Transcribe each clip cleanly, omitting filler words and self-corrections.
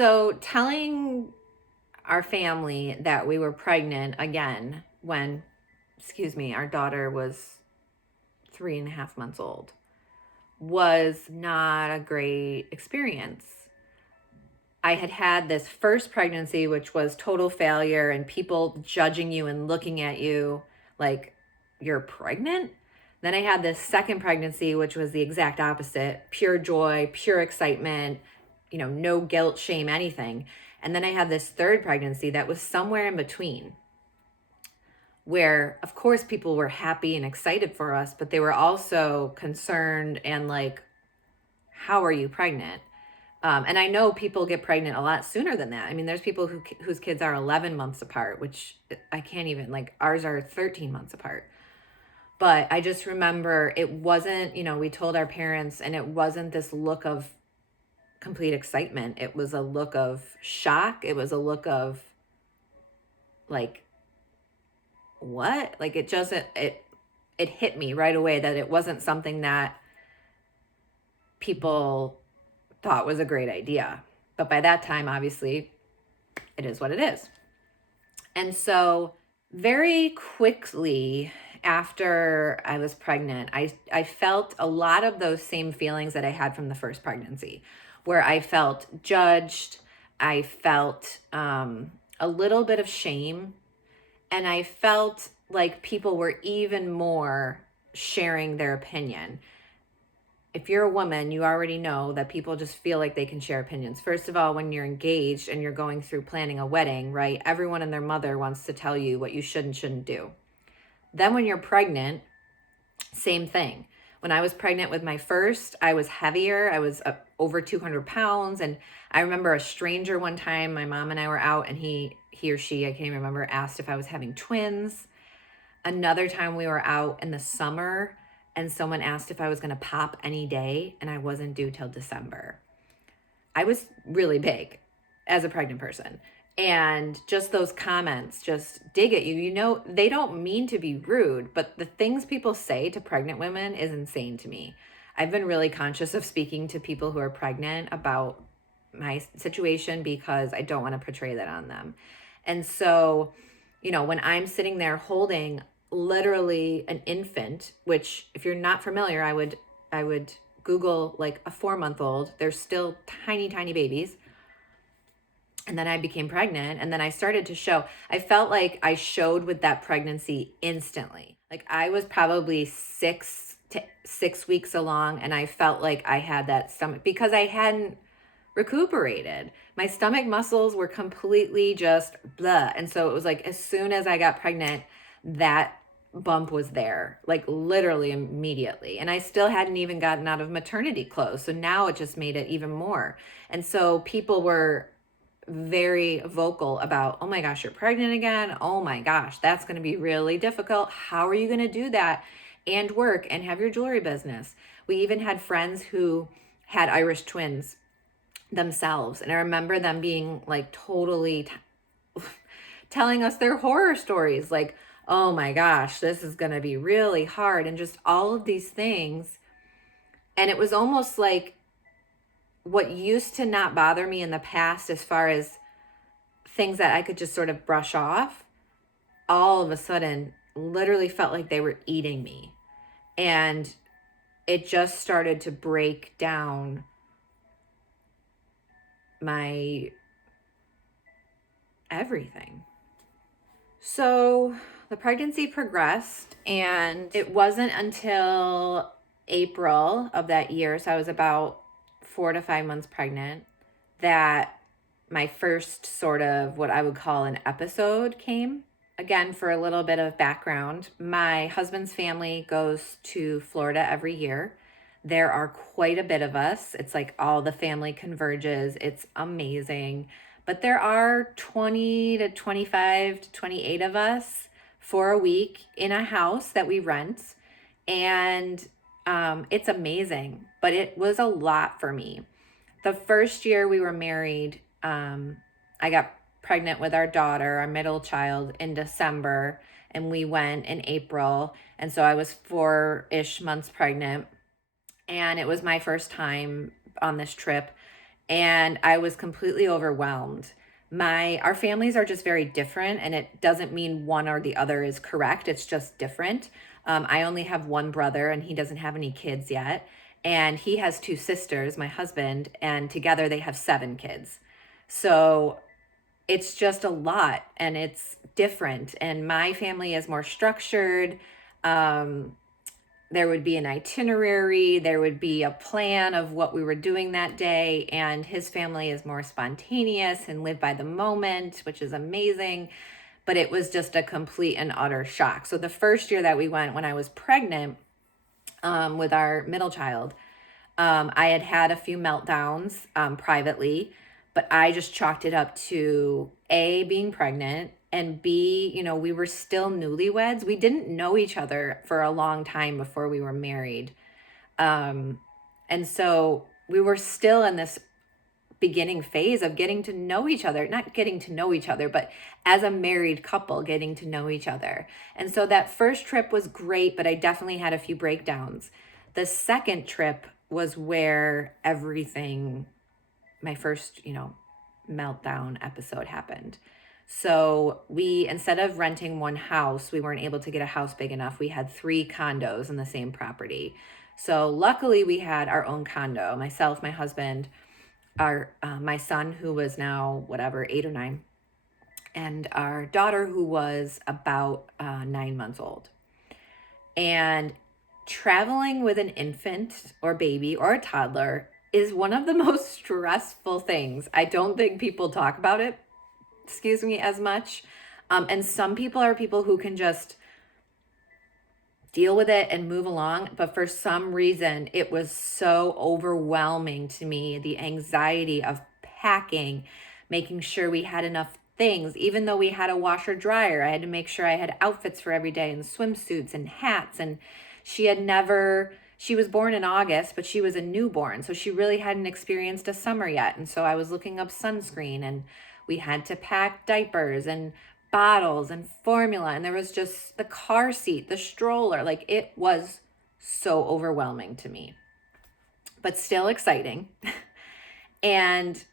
So telling our family that we were pregnant again when, our daughter was 3.5 months old was not a great experience. I had had this first pregnancy, which was total failure, and people judging you and looking at you like you're pregnant. Then I had this second pregnancy, which was the exact opposite: pure joy, pure excitement, no guilt, shame, anything. And then I had this third pregnancy that was somewhere in between, where, of course, people were happy and excited for us, but they were also concerned and like, how are you pregnant? And I know people get pregnant a lot sooner than that. I mean, there's people whose kids are 11 months apart, which I can't even, like, ours are 13 months apart. But I just remember it wasn't, we told our parents, and it wasn't this look of complete excitement. It was a look of shock. It was a look of like, what? Like, it hit me right away that it wasn't something that people thought was a great idea. But by that time, obviously, it is what it is. And so very quickly after I was pregnant, I felt a lot of those same feelings that I had from the first pregnancy, where I felt judged. I felt a little bit of shame. And I felt like people were even more sharing their opinion. If you're a woman, you already know that people just feel like they can share opinions. First of all, when you're engaged and you're going through planning a wedding, right? Everyone and their mother wants to tell you what you should and shouldn't do. Then when you're pregnant, same thing. When I was pregnant with my first, I was heavier. I was over 200 pounds. And I remember a stranger one time, my mom and I were out, and he or she, I can't even remember, asked if I was having twins. Another time we were out in the summer, and someone asked if I was going to pop any day, and I wasn't due till December. I was really big as a pregnant person. And just those comments just dig at you. They don't mean to be rude, but the things people say to pregnant women is insane to me. I've been really conscious of speaking to people who are pregnant about my situation because I don't want to portray that on them. And so, when I'm sitting there holding literally an infant, which if you're not familiar, I would Google like a 4-month-old. They're still tiny, tiny babies. And then I became pregnant, and then I started to show. I felt like I showed with that pregnancy instantly. Like I was probably 6 weeks along, and I felt like I had that stomach because I hadn't recuperated. My stomach muscles were completely just blah. And so it was like as soon as I got pregnant, that bump was there, like literally immediately. And I still hadn't even gotten out of maternity clothes. So now it just made it even more. And so people were very vocal about, oh my gosh, you're pregnant again. Oh my gosh, that's going to be really difficult. How are you going to do that and work and have your jewelry business? We even had friends who had Irish twins themselves. And I remember them being like totally telling us their horror stories. Like, oh my gosh, this is going to be really hard. And just all of these things. And it was almost like what used to not bother me in the past, as far as things that I could just sort of brush off, all of a sudden literally felt like they were eating me. And it just started to break down my everything. So the pregnancy progressed, and it wasn't until April of that year, so I was about 4 to 5 months pregnant, that my first sort of what I would call an episode came. Again, for a little bit of background, my husband's family goes to Florida every year. There are quite a bit of us. It's like all the family converges. It's amazing. But there are 20 to 25 to 28 of us for a week in a house that we rent. And it's amazing, but it was a lot for me. The first year we were married, I got pregnant with our daughter, our middle child, in December, and we went in April. And so I was 4-ish months pregnant, and it was my first time on this trip. and I was completely overwhelmed. Our families are just very different, and it doesn't mean one or the other is correct. It's just different. I only have one brother, and he doesn't have any kids yet. And he has two sisters, my husband, and together they have 7 kids. So it's just a lot, and it's different. And my family is more structured. Um, there would be an itinerary, there would be a plan of what we were doing that day, and his family is more spontaneous and live by the moment, which is amazing. But it was just a complete and utter shock. So the first year that we went, when I was pregnant with our middle child, I had had a few meltdowns privately, but I just chalked it up to A, being pregnant, and B, we were still newlyweds. We didn't know each other for a long time before we were married. And so we were still in this beginning phase of getting to know each other, not getting to know each other, but as a married couple, getting to know each other. And so that first trip was great, but I definitely had a few breakdowns. The second trip was where everything, my first, meltdown episode happened. So instead of renting one house, we weren't able to get a house big enough. We had 3 condos in the same property. So luckily we had our own condo, myself, my husband, my son, who was now 8 or 9, and our daughter, who was about 9 months old. And traveling with an infant or baby or a toddler is one of the most stressful things. I don't think people talk about it, as much. And some people are people who can just deal with it and move along. But for some reason, it was so overwhelming to me, the anxiety of packing, making sure we had enough things. Even though we had a washer dryer, I had to make sure I had outfits for every day and swimsuits and hats. And she was born in August, but she was a newborn. So she really hadn't experienced a summer yet. And so I was looking up sunscreen, and we had to pack diapers and bottles and formula, and there was just the car seat, the stroller. Like, it was so overwhelming to me, but still exciting. And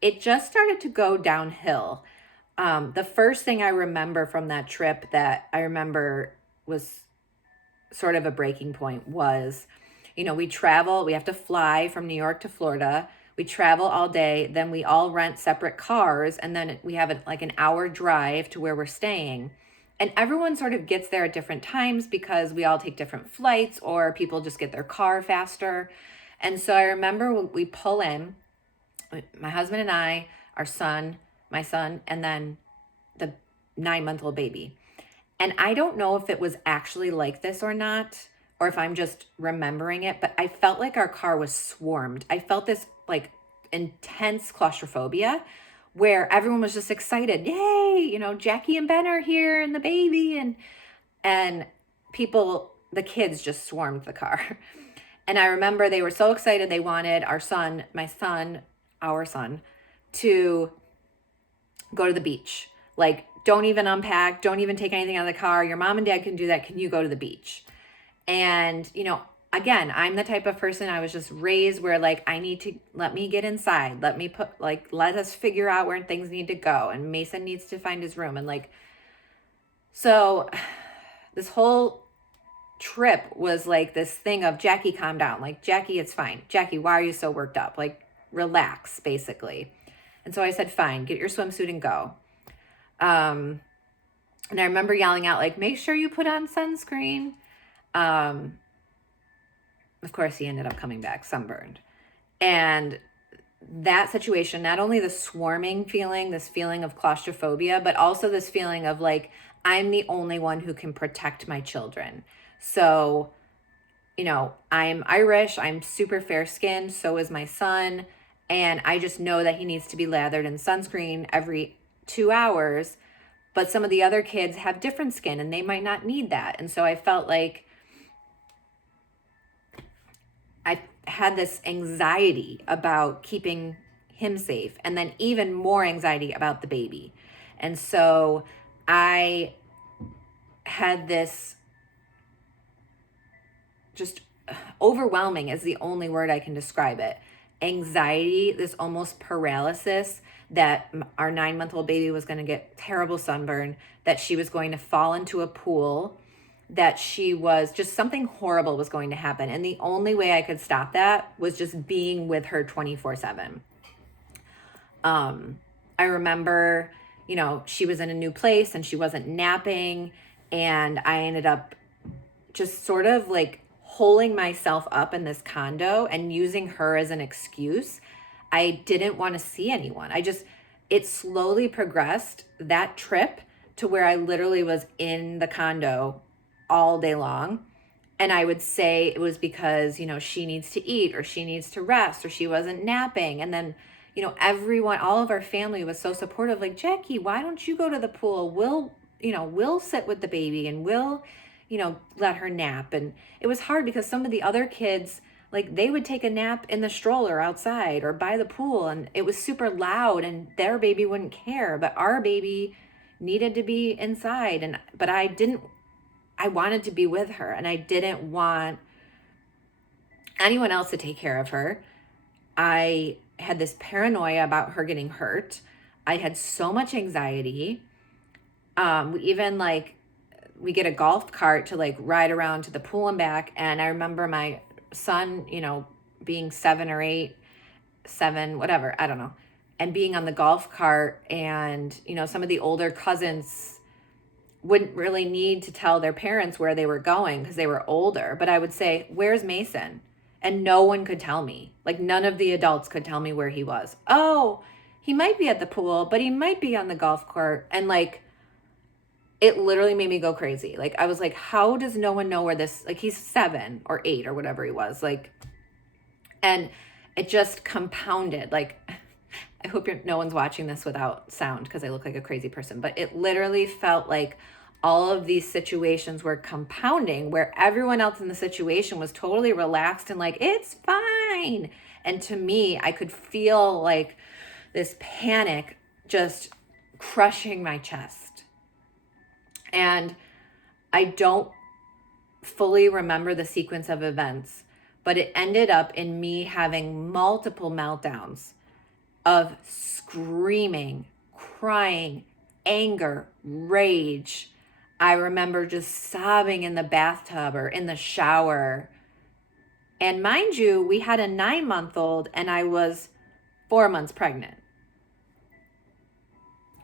it just started to go downhill. The first thing I remember from that trip that I remember was sort of a breaking point was, we have to fly from New York to Florida. We travel all day, then we all rent separate cars, and then we have an hour drive to where we're staying. And everyone sort of gets there at different times because we all take different flights, or people just get their car faster. And so I remember when we pull in, my husband and I, my son, and then the 9-month-old baby. And I don't know if it was actually like this or not, or if I'm just remembering it, but I felt like our car was swarmed. I felt this intense claustrophobia where everyone was just excited. Yay, Jackie and Ben are here, and the baby, and people, the kids just swarmed the car. And I remember they were so excited. They wanted our son, to go to the beach. Like, don't even unpack, don't even take anything out of the car. Your mom and dad can do that. Can you go to the beach? And, again, I'm the type of person, I was just raised where I need to, let me get inside. Let us figure out where things need to go. And Mason needs to find his room. And so this whole trip was this thing of, Jackie, calm down. Jackie, it's fine. Jackie, why are you so worked up? Relax, basically. And so I said, fine, get your swimsuit and go. And I remember yelling out, make sure you put on sunscreen. Of course, he ended up coming back sunburned. And that situation, not only the swarming feeling, this feeling of claustrophobia, but also this feeling of I'm the only one who can protect my children. So, I'm Irish, I'm super fair skinned, so is my son. And I just know that he needs to be lathered in sunscreen every 2 hours. But some of the other kids have different skin and they might not need that. And so I felt like I had this anxiety about keeping him safe, and then even more anxiety about the baby. And so I had this just overwhelming is the only word I can describe it. anxiety, this almost paralysis that our 9-month-old baby was going to get terrible sunburn, that she was going to fall into a pool, that she was just something horrible was going to happen. And the only way I could stop that was just being with her 24/7. I remember, she was in a new place and she wasn't napping, and I ended up just sort of like holding myself up in this condo and using her as an excuse. I didn't want to see anyone. It slowly progressed that trip to where I literally was in the condo all day long. And I would say it was because, she needs to eat, or she needs to rest, or she wasn't napping. And then, everyone, all of our family was so supportive. Like, Jackie, why don't you go to the pool? We'll sit with the baby and we'll, let her nap. And it was hard because some of the other kids, like, they would take a nap in the stroller outside or by the pool, and it was super loud and their baby wouldn't care, but our baby needed to be inside. But I wanted to be with her, and I didn't want anyone else to take care of her. I had this paranoia about her getting hurt. I had so much anxiety. We get a golf cart to like ride around to the pool and back. And I remember my son, being 7 or 8, 7, whatever, I don't know, and being on the golf cart, and, some of the older cousins wouldn't really need to tell their parents where they were going because they were older. But I would say, "Where's Mason?" And no one could tell me. Like, none of the adults could tell me where he was. "Oh, he might be at the pool, but he might be on the golf cart." And like, it literally made me go crazy. Like, I was like, how does no one know where this, like, he's 7 or 8 or whatever he was. Like, and it just compounded. Like, I hope no one's watching this without sound because I look like a crazy person, but it literally felt like all of these situations were compounding, where everyone else in the situation was totally relaxed and like, it's fine. And to me, I could feel like this panic just crushing my chest. And I don't fully remember the sequence of events, but it ended up in me having multiple meltdowns of screaming, crying, anger, rage. I remember just sobbing in the bathtub or in the shower. And mind you, we had a 9-month-old and I was 4 months pregnant.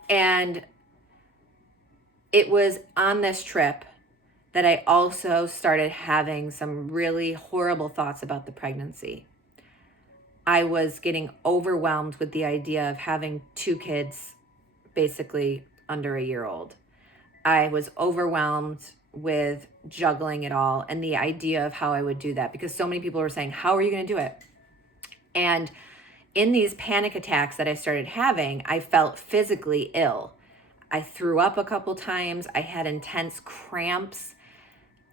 And it was on this trip that I also started having some really horrible thoughts about the pregnancy. I was getting overwhelmed with the idea of having 2 kids, basically under a year old. I was overwhelmed with juggling it all and the idea of how I would do that, because so many people were saying, how are you going to do it? And in these panic attacks that I started having, I felt physically ill. I threw up a couple times. I had intense cramps.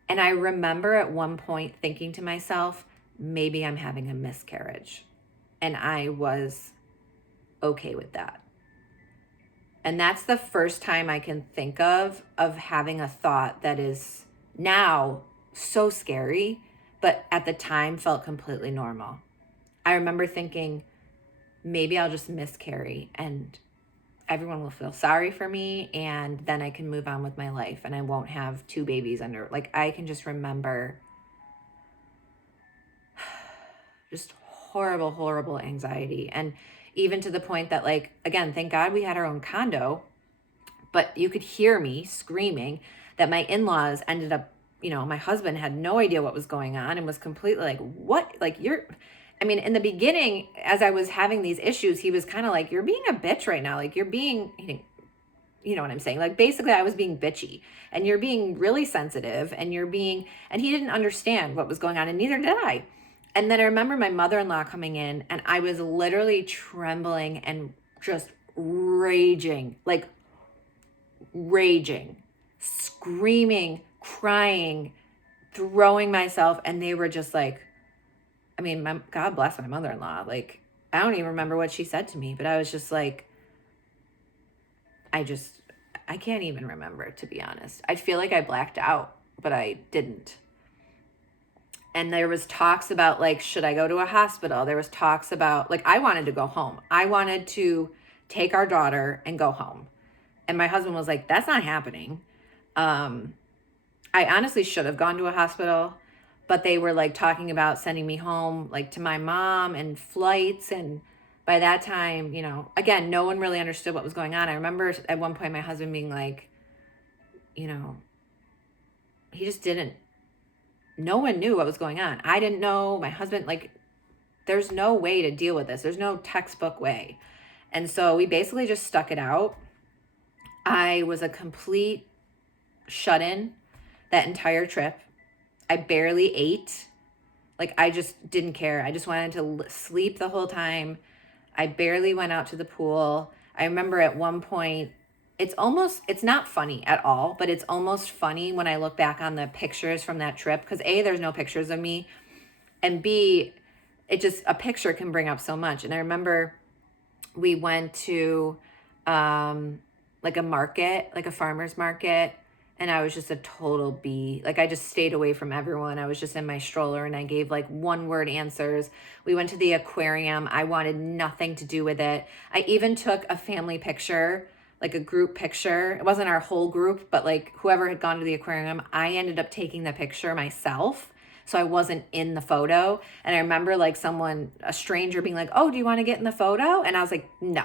And I remember at one point thinking to myself, maybe I'm having a miscarriage. And I was okay with that. And that's the first time I can think of having a thought that is now so scary, but at the time felt completely normal. I remember thinking, maybe I'll just miscarry and everyone will feel sorry for me, and then I can move on with my life and I won't have 2 babies under. Like, I can just remember just horrible, horrible anxiety. And even to the point that, like, again, thank God we had our own condo, but you could hear me screaming that my in-laws ended up, my husband had no idea what was going on and was completely like, what? Like, in the beginning, as I was having these issues, he was kind of like, you're being a bitch right now. Like, you're being, you know what I'm saying? Like, basically I was being bitchy and you're being really sensitive and he didn't understand what was going on, and neither did I. And then I remember my mother-in-law coming in, and I was literally trembling and just raging, screaming, crying, throwing myself. And they were just like, God bless my mother-in-law. Like, I don't even remember what she said to me, but I was just like, I can't even remember, to be honest. I feel like I blacked out, but I didn't. And there was talks about like, should I go to a hospital? There was talks about like, I wanted to go home. I wanted to take our daughter and go home. And my husband was like, that's not happening. I honestly should have gone to a hospital, but they were like talking about sending me home, like to my mom and flights. And by that time, you know, again, no one really understood what was going on. I remember at one point my husband being like, you know, he just didn't, no one knew what was going on. I didn't know. My husband, like, there's no way to deal with this. There's no textbook way. And so we basically just stuck it out. I was a complete shut in that entire trip. I barely ate. Like, I just didn't care. I just wanted to sleep the whole time. I barely went out to the pool. I remember at one point, it's not funny at all, but it's almost funny when I look back on the pictures from that trip. Because A, there's no pictures of me. And B, a picture can bring up so much. And I remember we went to like a market, like a farmer's market. And I was just a total bee. Like, I just stayed away from everyone. I was just in my stroller and I gave like 1-word answers. We went to the aquarium. I wanted nothing to do with it. I even took a family picture, like a group picture. It wasn't our whole group, but like whoever had gone to the aquarium, I ended up taking the picture myself. So I wasn't in the photo. And I remember like a stranger being like, oh, do you want to get in the photo? And I was like, no.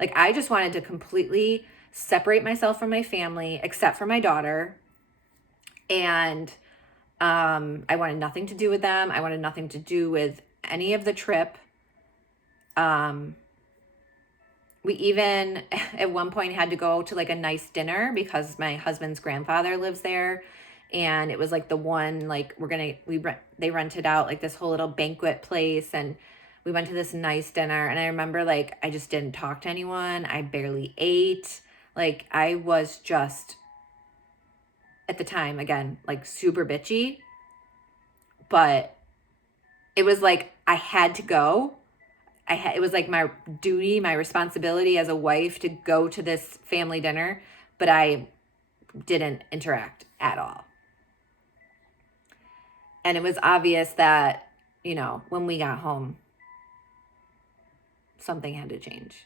Like, I just wanted to completely separate myself from my family, except for my daughter. And I wanted nothing to do with them. I wanted nothing to do with any of the trip. We even at one point had to go to like a nice dinner because my husband's grandfather lives there. And it was like the one, like they rented out like this whole little banquet place, and we went to this nice dinner. And I remember like, I just didn't talk to anyone. I barely ate. Like, I was just, at the time, again, like super bitchy, but it was like, I had to go. It was like my duty, my responsibility as a wife to go to this family dinner, but I didn't interact at all. And it was obvious that, you know, when we got home, something had to change.